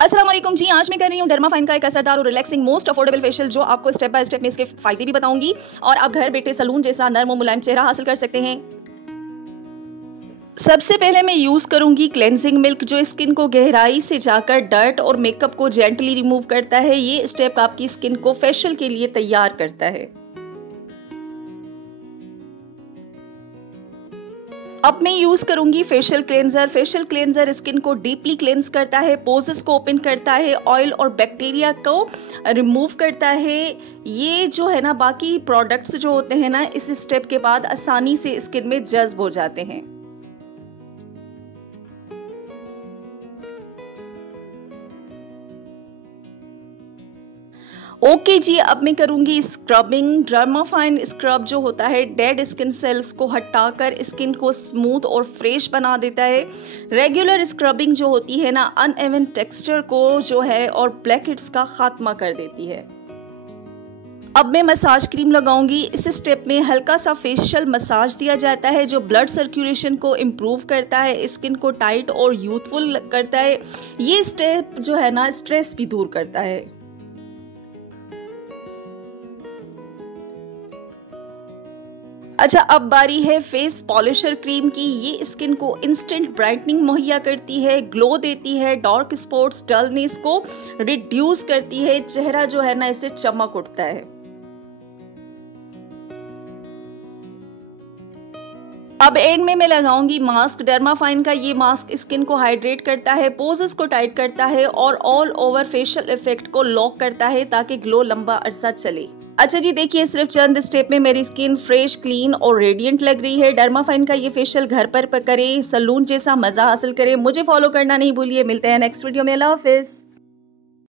अस्सलाम वालेकुम जी, आज मैं कर रही हूँ डर्माफाइन का एक असरदार और रिलैक्सिंग मोस्ट अफोर्डेबल फेशियल जो आपको स्टेप बाय स्टेप में इसके फायदे भी बताऊंगी और आप घर बैठे सलून जैसा नरम और मुलायम चेहरा हासिल कर सकते हैं। सबसे पहले मैं यूज़ करूंगी क्लेंजिंग मिल्क जो स्किन को गहराई से जाकर डर्ट और मेकअप को जेंटली रिमूव करता है। ये स्टेप आपकी स्किन को फेशियल के लिए तैयार करता है। अब मैं यूज़ करूंगी facial cleanser. Facial cleanser skin को डीपली क्लेंज करता है, पोर्स को ओपन करता है, ऑयल और बैक्टीरिया को रिमूव करता है। ये जो है ना बाकी प्रोडक्ट्स जो होते हैं ना इस स्टेप के बाद आसानी से स्किन में जज्ब हो जाते हैं। ओके जी, अब मैं करूंगी स्क्रबिंग। डर्माफाइन स्क्रब जो होता है डेड स्किन सेल्स को हटाकर स्किन को स्मूथ और फ्रेश बना देता है। रेगुलर स्क्रबिंग जो होती है ना अनइवन टेक्सचर को जो है और ब्लैक हेड्स का खात्मा कर देती है। अब मैं मसाज क्रीम लगाऊंगी। इस स्टेप में हल्का सा फेशियल मसाज दिया जाता है जो ब्लड सर्कुलेशन को इम्प्रूव करता है, स्किन को टाइट और यूथफुल करता है। ये स्टेप जो है ना स्ट्रेस भी दूर करता है। अच्छा, अब बारी है फेस पॉलिशर क्रीम की। ये स्किन को इंस्टेंट ब्राइटनिंग मुहैया करती है, ग्लो देती है, डार्क स्पॉट्स डलनेस को रिड्यूस करती है, चेहरा जो है ना इससे चमक उठता है। अब एंड में मैं लगाऊंगी मास्क। डर्माफाइन का ये मास्क स्किन को हाइड्रेट करता है, पोर्स को टाइट करता है और ऑल ओवर फेशियल इफेक्ट को लॉक करता है ताकि ग्लो लंबा अरसा चले। अच्छा जी, देखिए सिर्फ चंद स्टेप में मेरी स्किन फ्रेश, क्लीन और रेडिएंट लग रही है। डर्माफाइन का ये फेशियल घर पर करें, सलून जैसा मजा हासिल करें। मुझे फॉलो करना नहीं भूलिए। मिलते हैं नेक्स्ट वीडियो में। अल्लाह हाफिज।